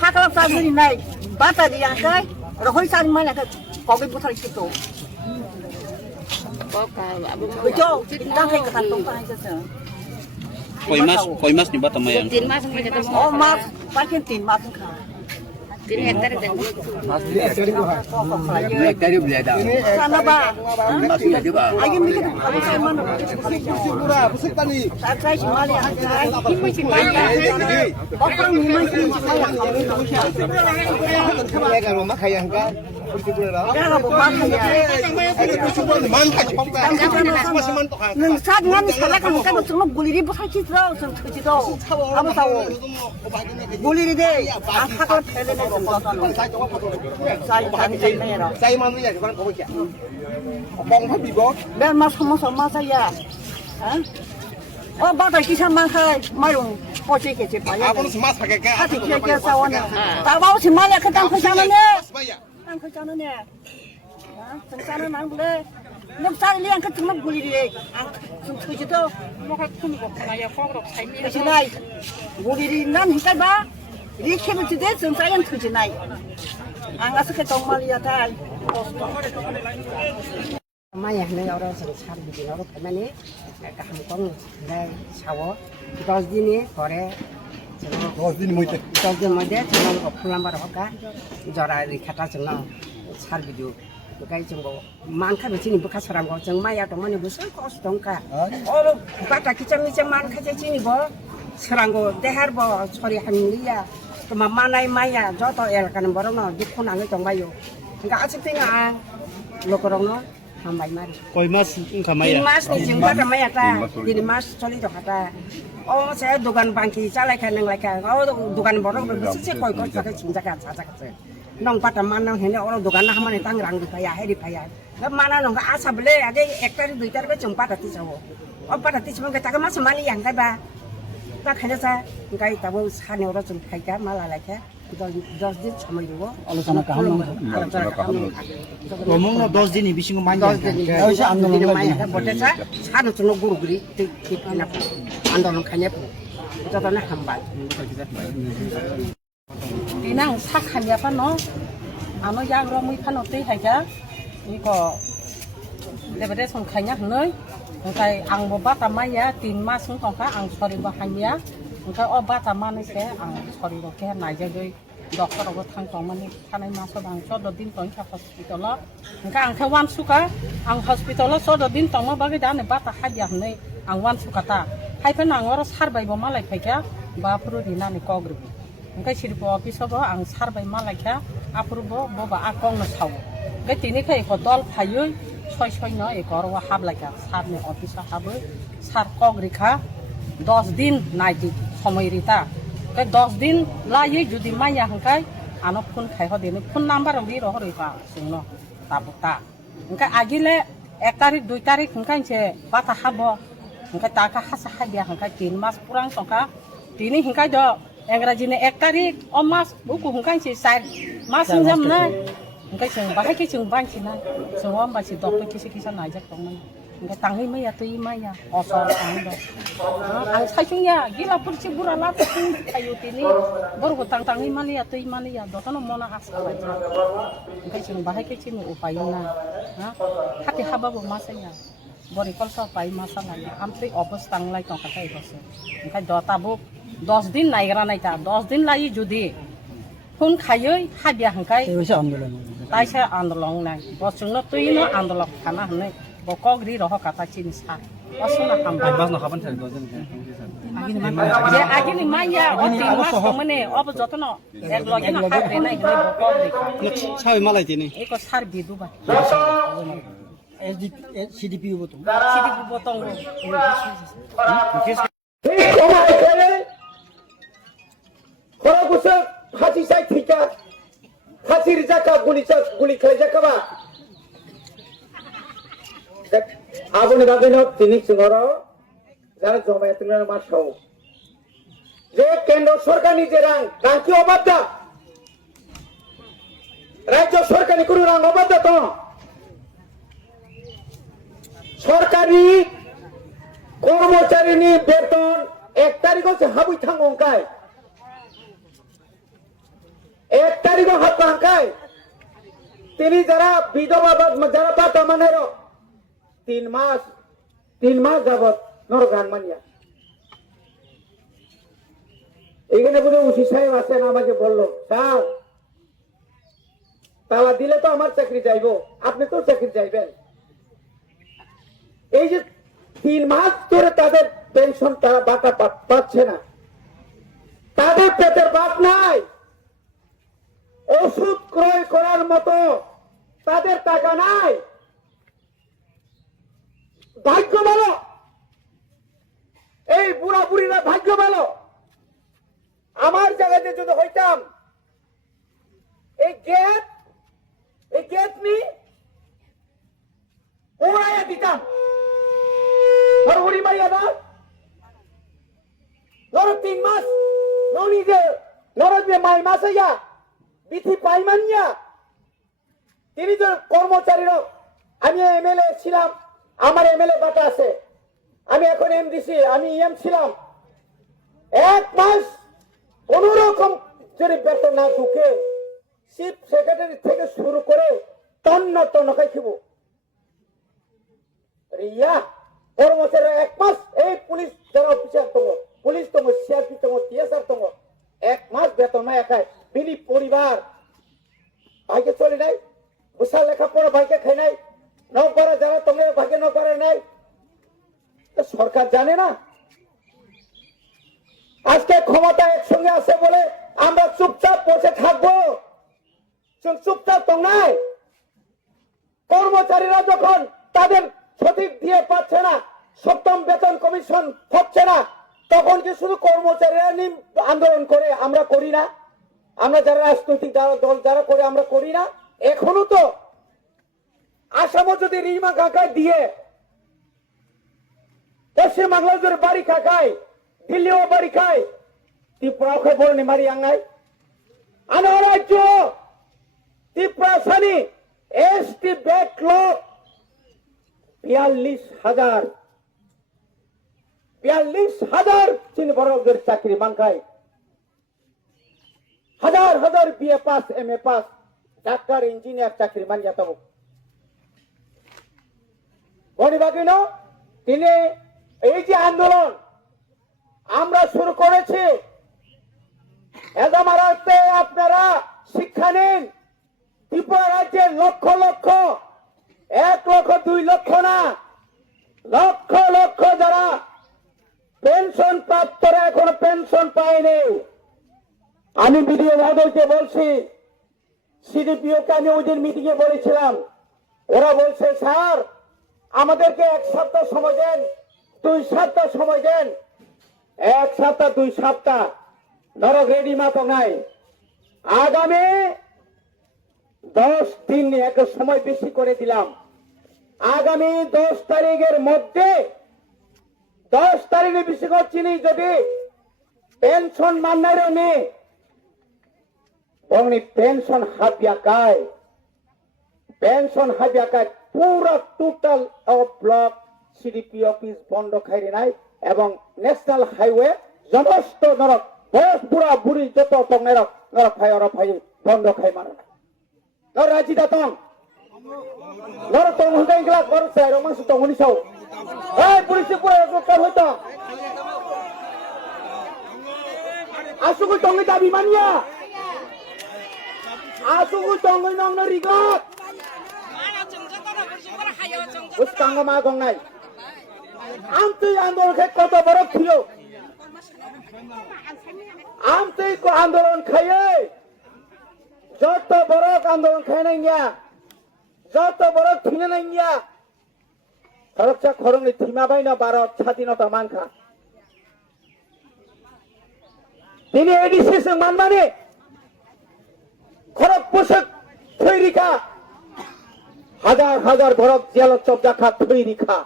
Kalau tadi naik, bata dia kan, rohoi sari mana kan, kopi putar itu. Betul, kita kayak ketangkung aja. Koi mas ni bata mayang. Oh mas, pakai tin mas kan. Tin hektar dan. Hektar beli ada. Sana ba? Mas ni ada ba? Ayo mikir, apa saya mana? Saya cimali aja. Ini cimali. Orang ini cimali. Kalau mak kaya enggak, Jangan lupa ya. Neng saat ngan salah kan kan semua guliri besar citra, citra. Apa tahu? Guliri deh. Apa kalau pede deh semua kan? Saya kan saya. saya manunya bukan kau kia. Bong habi bong. Dan mas sama saya. Oh, bagai kisah makai, mayung. Pocik ke cepaya. Apa lu semas pakai kah? Hati kira sawana. Tak mau semuanya ketang kesana Ang kacana ni, kacana nang boleh. Nak cari liang ketemu guli dia, ang suci tu. Maka pun kau kaya kau rok saya. Kecinai, guli dia nan hikai ba? Dia kena tidak saya yang kecinai. Ang asal ketemu malia tay. Maya ni orang sengsar begini orang kemana? Kampung dah sawo. 10 दिन करे 10 दिन मइते 10 दिन मध्ये चंगल को फुलाम बार होका जरा रिखाटा चंग सार बिदु गाय चंग मानखा बिचिनि बखा सरांगो चंग माया दं माने बुसो कस दंका और बाटा किचंग नि चंग मानखा चिनि बो सरांगो देहार बो सरि हामिलिया तो मानाय माया जतो एलकान बरनो दुखु नाङै दंबायो गा आसिथिङा लोकरनो हामबाय मारि Koi mas kamaya. Mas ni jeng bata maya ta dini mas soli do kata oh saya dukan bangki calai kan nang laka oh dukan borong bersih koi koi pakai cinjakan caca caca nong bata manang hene orang dukan nah mana tangrang di payah di payah nggak mana nong nggak asa beli ada ektar dua ektar ke jeng bata tisawo oh bata tisawo kita kemas semali yang kai ba tak hanya saya kai tahu sahne orang jeng kai ka malah laka दस दिन समय हो आलोचना काम ngomong no 10 दिन बिसिङ मान 10 दिन ऐसे आन्दोलन माया बटेछ सानो चुनो गुरुगुरी टिपिना आन्दोलन खाने जतने हामबाय Dinang sak hanya apa no, anu yang ramai panote saja, ini kok daripada songkanya hnoi, engkai ang boba tamaya tin mas songka ang sorry bahaya, engkai obat tamane se ang sorry roke naja doi dokter obat tang tomani kanai masuk ang so dodin tong ka hospital lo, engkai ang kawan suka ang hospital lo so dodin tong ma bagi dane bata haja hnoi ang wan suka ta, hai penang oros harbai bo malai peka, ba puru dinani kogri. Engkai sirpo office bo ang sarbai malakha apurbo boba akong no saw gai tini kai ko dol phayoi soi soi no e korwa hablaka sarne office habe sar kogrikha 10 दिन नाइति समय Rita gai 10 दिन lai judi maya hangkai ano phun khai ho dene phun number ri ro ri pa sungno tabuta engkai agile 1 tarik 2 tarik engkai je bata habo engkai taka hasa habia hangkai 3 mas kurang songka tini hingkai do Engrajine 1 tarik omas buku hungkai si sai mas jam na hungkai sing bahai ki sing ban sina semua masih dokter kisi-kisa najak tong hungkai tangi maya tui maya osor ando ang sajunya gila purci burala tu kayu tini baru hutang tangi mali ya tui mali ya dotono mona asal aja hungkai sing bahai ki sing upayuna hati haba bo masanya bori kolsa pai masalah ya ampe obos tanglai tong kata ibose hungkai dota bu 10 दिन Niagara Nayta 10 दिन लाई जुदी फुन खायै हाबिया हंखाय ताइसा आन्दोलन नाय बसुनो तुइनो आन्दोलन खाना हनै बकग्रि रह काता चिनसा असुना हामबा बस न खाबन थार गजन जे आगिनि माया अति मास मने अब जतन एक लगे न हाब्रे नाय गले बकग्रि साइ मलाई दिने एको सार बिदु बा CDP बोतong CDP बोतong খরা বসে খাসি চাই ঠিকা খাসির জাকা গুলি খেলে জাকাবা আগুনে বাগেন তিনি সিংহর যারা জমায়েত মাসাও যে কেন্দ্র সরকার নিজে রাং কি অবাধ দা রাজ্য সরকারি কোনো রাং অবাধ দা তো সরকারি কর্মচারী বেতন 1 তারিখ হচ্ছে হাবুই থাঙ্গায় 1 তারিখ হাত ভাঙায় তিনি যারা বিধবা যারা বাতা মানের 3 মাস যাবত নরগান মানিয়া এখানে বলে উসি সাহেব আছেন আমাকে বললো স্যার তালা দিলে তো আমার চাকরি যাইবো আপনি তো চাকরি যাইবেন এই যে 3 মাস ধরে তাদের পেনশন তারা বাটা পাচ্ছে না তাদের পেটের ভাত নাই ওষুধ ক্রয় করার মতো তাদের টাকা নাই ভাগ্য ভালো এই বুড়া বুড়িরা ভাগ্য ভালো আমার জায়গাতে যদি হইতাম এই গেট নি ওড়াইয়া দিতাম হরহরি মারিয়া না নর 3 মাস ননি যে মাই মাস হইয়া বিথি পাইমানিয়া তিনি যে কর্মচারীরা আমি এমএলএ ছিলাম আমার এমএলএ বাটা আছে আমি এখন এমডিসি আমি ইএম ছিলাম 1 মাস কোন রকম যদি বেতন না ঢুকে চিফ সেক্রেটারি থেকে শুরু করে তন্ন খাইব রিয়া কর্মচারীরা 1 মাস এই পুলিশ যারা অফিসার পুলিশ সিআরপি টিএসআর 1 মাস বেতন না একাই বিনি পরিবার ভাইকে চলে নাই বুসা লেখাপড়া ভাইকে খাই নাই নৌকরা যারা তোমার ভাগে নৌকরা নাই সরকার জানে না আজকে ক্ষমতা একসঙ্গে আছে বলে আমরা চুপচাপ বসে থাকবো চুপচাপ তো নাই কর্মচারীরা যখন তাদের সঠিক দিয়ে পাচ্ছে না 7ম বেতন কমিশন হচ্ছে না তখন কি শুধু কর্মচারীরা আন্দোলন করে আমরা করি না আমরা যারা রাজনৈতিক দল যারা করে আমরা করি না এখনো তো আসামও যদি রিমা কাকায় দিয়ে পশ্চিম বাংলা যদি বাড়ি খায় দিল্লিও বাড়ি খায় ত্রিপুরাও খায় বলনি মারি আঙ্গায় আনা রাজ্য ত্রিপুরা সানি এসটি ব্যাকলগ 42,000 চীন বড়দের চাকরি মানখায় হাজার BA pass MA pass doctor engineer চাকরি মানিয়া তব গণিবাগিন তিনি এই যে আন্দোলন আমরা শুরু করেছি এদামারাতে আপনারা শিক্ষা নিন ত্রিপুরা রাজ্যের লক্ষ 1 লক্ষ 2 লক্ষ না লক্ষ যারা পেনশন প্রাপ্তরা এখনো পেনশন পায়নি আমি বিডিও মহোদয়কে বলছি সিডিপিওকে আমি ওই দিন মিটিং এ বলেছিলাম ওরা বলছে স্যার আমাদেরকে 1 সপ্তাহ সময় দেন 2 সপ্তাহ সময় দেন 1 সপ্তাহ 2 সপ্তাহ নরক রেডি মাতো নাই আগামী 10 দিন এক সময় বেশি করে দিলাম আগামী 10 তারিখের মধ্যে 10 তারিখে বেশি করছি যদি পেনশন মান্নারে নেই বংনি পেনশন হাবিয়াকায় পুরা টোটাল ব্লক সিডিপি অফিস বন্ধ খাইরে নাই এবং ন্যাশনাল হাইওয়ে সমস্ত নরক বুড়া বুড়ি যত টং নরক ভাই বন্ধ খাই মানে নর রাজি দাতং নর টং হুদাই গলা কর সাই রমাংস টং হুনি সাও এই পুলিশ পুরা কাম হইতো আসুকু টঙ্গি দাবি মানিয়া আসুকু টঙ্গি নং রিগত উস্কাঙ্গ মা গংনাই আমতই আন্দোলন খাই কত বড় ছিল আমতই কো আন্দোলন খাইয়ে যত বড় আন্দোলন খাই নাই গিয়া যত বড় থিনে নাই গিয়া খরচা খরংনি থিমা বাইনা ভারত স্বাধীনতা মানখা তিনি এডিসি মানমানে খরক পোশাক থৈরিকা হাজার হাজার ভরক জেল চবজাখা থৈরিকা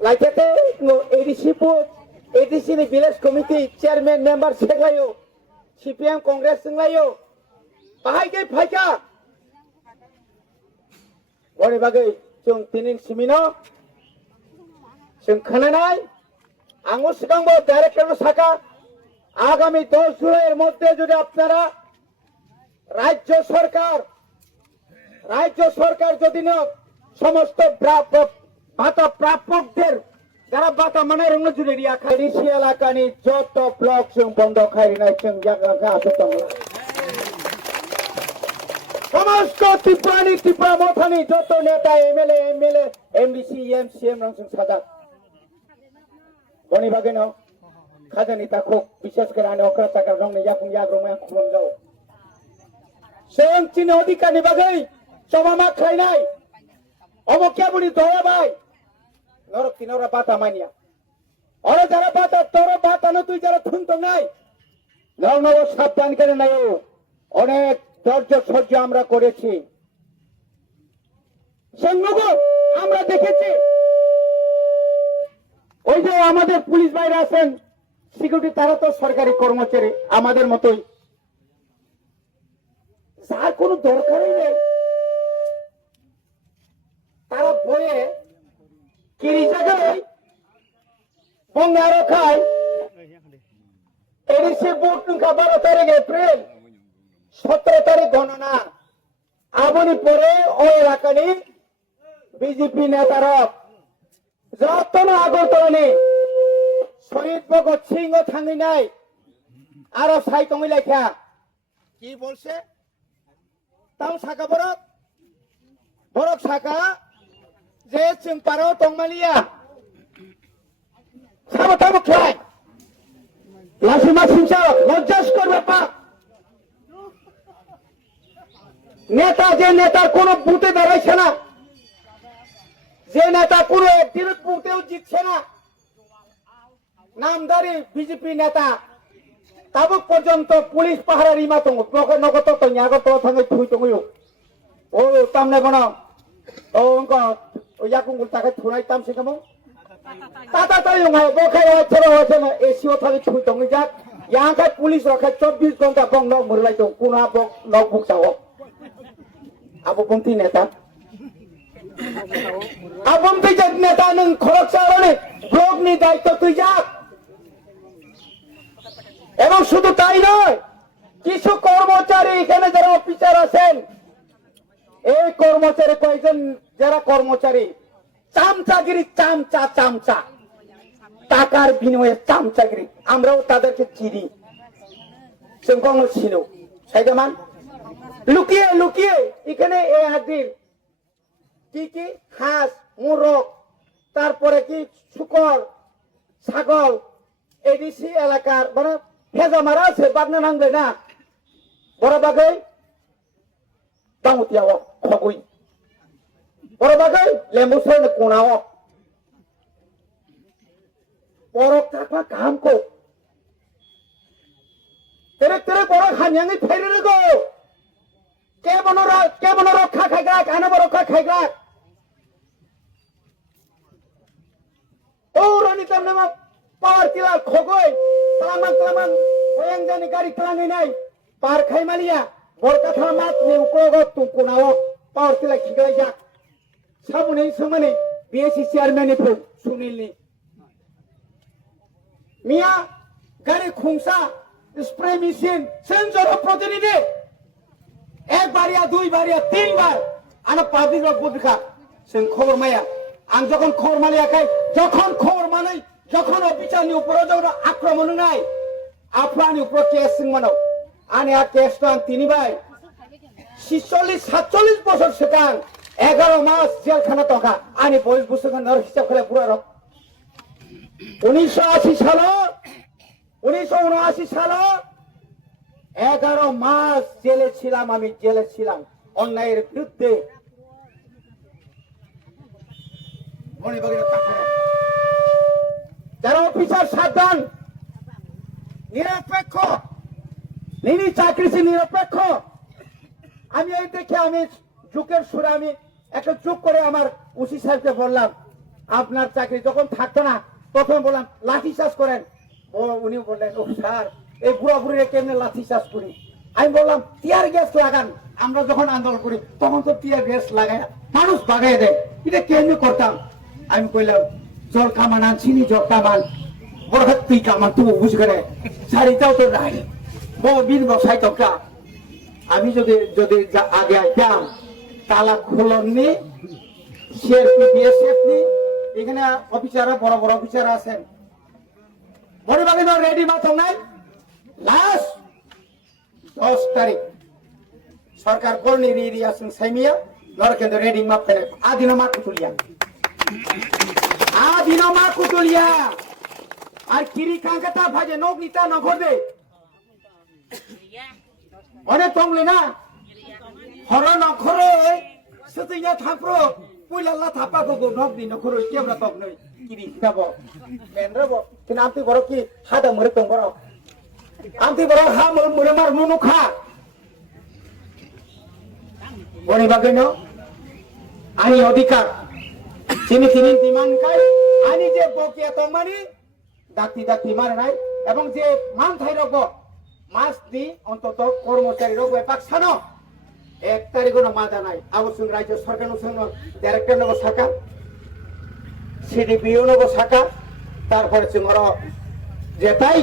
লাইকেতে এডিসি नि ভিলেজ কমিটি চেয়ারম্যান মেম্বার সেগলাयो সিপিএম কংগ্রেস संलायो बाहायगे फायका बने बागै जों दिनैनि सिमिनो जों खोनानाय आंबो सिगांबो डाइरेक्टर साका आगामी 10 जुलाइয়ের মধ্যে যদি আপনারা রাজ্য সরকার যদি না সমস্ত ভাতা প্রাপকদের যারা ভাতা মানে রঙ জুড়ে রিয়া খাইরিসি এলাকানি যত ব্লক जों বন্ধ খাইরিনাय जों জায়গা আছে তোমরা সমস্ত ত্রিপুরা মথানি যত নেতা এমএলএ এমবিসি এমসিএম রং जों সাজা বনি বাগে নাও খাজানি তাকো বিশেষ করে আনে অকরা টাকা রং ने याकुं याग्रमाया खुलम जाओ जों चिन अधिकारनि बागै समामा खाइनाय অবকিয়া বুড়ি দয়া ভাই নরক তিনরা বাতা মানিয়া ওরা যারা বাতা তোর বাতা না তুই যারা থুন তো নাই নব সাবধান করে নাই অনেক ধৈর্য সহ্য আমরা করেছি সঙ্গগো আমরা দেখেছি ওই যে আমাদের পুলিশ ভাইরা আছেন সিকিউরিটি তারা তো সরকারি কর্মচারী আমাদের মতোই যার কোনো দরকারই নেই তারা বয়ে কিরি জায়গায় বঙ্গারো খায় এডিসি বুট নুকা 12 তারিখ এপ্রিল 17 তারিখ গণনা আবনি পরে ওই এলাকানি বিজেপি নেতারা যতন আগরতলানি শহীদ ভগৎ সিংহ থাঙ্গি নাই আরো সাইতঙ্গি লেখা কি বলছে তাও সাকা বরক সাকা যে जों পারো তংমালিয়া সাবতাবো খাই লাসিমা সিংসা লজ্জাস করবে পা নেতা যে নেতার কোন বুথে দাঁড়াইছে না যে নেতা কোন একদিন বুথেও জিতছে না নামদারি বিজেপি নেতা তাবুক পর্যন্ত পুলিশ পাহারা রিমা দङ নগত তো আগত থাঙ্গে থুই দङयो ও তামনে গণ ও অঙ্ক याकुं ताके थुनाय तामसे कामो ताता तायो ngaय बखाय थरो थनो एसिओ थाके थुई दङै जा याखा पुलिस रखा 24 घंटा बंग न मुरलाय दं कुना बक न बुकसाओ आबो बंती नेता आबम ते जग नेता नों खरक सारने ब्लक नि दायित्व তুই যা এবং শুধু তাই নয় কিছু কর্মচারী এখানে যারা অফিসার আছেন এই কর্মচারী কয়েকজন যারা কর্মচারী চামচাগিরি চামচা টাকার বিনিময়ে চামচাগিরি আমরাও তাদেরকে চিনি जोंखौ চিনো সাইদামান লুকিয়ে এখানে এই হাদির কি হাঁস মোরগ তারপরে কি শুকর ছাগল এডিসি এলাকার মানে ভেজা মারা আছে বাগনা নাংবে না বড় বাগৈ দামতিয়াও খগই বড় বাগৈ লেমুসর কোনাও বড় কাপা কামকো তেরে বড় খানিয়াঙ্গি ফেরে রেগো কে বন রক্ষা খাইগা কানে বড় রক্ষা খাইগা ও রানিতাম নামা পাওয়ার টিলার খগই তালামান হয়াং জানি গাড়ি তালাঙ্গি নাই পার খাইমালিয়া বড় কথা মাত নেউকো তুকুনাও পাওয়ার টিলা খিগাই যা সাবুনে সমানে বিএসসি চেয়ারম্যান এ সুনীলনি মিয়া গাড়ি খুংসা স্প্রে মেশিন সেন্সর প্রতিনিধি এক বারিয়া দুই বারিয়া তিনবার আনা পাবলিক বুঝখা जों খবর মায়া আং যখন খবর মালিয়াখাই যখন খবর মানাই যখন অফিসারনি উপরে যখন আক্রমণ নাই আফরানি উপর কেস মানো আনে আর কেস আং তিনিবাই 46-47 বছর সিগাং 11 মাস জেলখানা টকা আনি বয়স বছর নর হিসাব করে পুরা 1980 সালে 11 মাস জেলে ছিলাম আমি অন্যায়ের বিরুদ্ধে যারা অফিসার সাবধান নিরপেক্ষ নিনি চাকরিছি নিরপেক্ষ আমি এই দেখে আমি যুগের সুরে আমি একটা যোগ করে আমার ওসি সাহেবকে বললাম আপনার চাকরি যখন থাকতো না তখন বললাম লাঠি চাষ করেন উনি বললেন ও স্যার এই বুড়া বুড়িরা কেমনে লাঠি চাষ করি আমি বললাম টিয়ার গ্যাস লাগান আমরা যখন আন্দোলন করি তখন তো টিয়ার গ্যাস লাগায় মানুষ বাগাই দেয় এটা কেমনে করতাম আমি কইলাম জল কামান আনছিনি জল কামান বড় হাত তুই কামান তবু বুঝ করে শাড়িটাও তো নাই বড় বীর বসাই তোকা আমি যদি যদি আগে আইতাম তালা খুলননি সিআরপি বিএসএফ নি এখানে অফিসাররা বড় বড় অফিসার আছেন বড় বাগে রেডি মাত্র নাই লাস্ট 10 তারিখ সরকার করনি রি আসুন সাইমিয়া নরকেন্দ্র রেডি মাপ ফেলে আদিনা মা কুতুলিয়া আর কিরি কাঙ্কাতা ভাজে নক নিতা নগর দে অনেক তংলে না হর নখরে সতইয়া থাপ্রো পুইলাল্লা থাপা গো নক দি নখরে কেবরা তক নই কিরি খাব মেনরাব কিন্তু আমতি বড় কি হাদা মরে তং বড় আমতি বড় হা মরে মার নুনু খা বনি বাগেন আনি অধিকার তিনি তিনি ডিমান্ড কাই আনি যে বকিয়া তমানি ডাক্তি ডাক্তি মারে নাই এবং যে মান থাই রব মাস দি অন্তত কর্মচারী রব পাকছানো 1 তারিখও মাদা নাই আবশ্যক রাজ্য সরকার সঙ্গে ডাইরেক্টর নব শাখা সিডিপিও নব শাখা তারপরে সিংহর যেটাই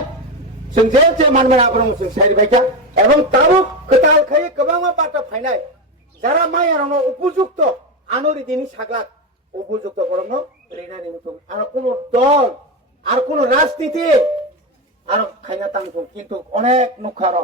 जों जे मानबाय आब्रं जों साइड बायका এবং তারও কতাল খাই কবামা পাটা ফাইনাই যারা মায়ারনো উপযুক্ত আনরি দিনি সাগলাত উপযুক্ত বরং রেনানি মতো আর কোন দল আর কোন রাজনীতি আর খাইনা তাংতো কিন্তু অনেক মুখার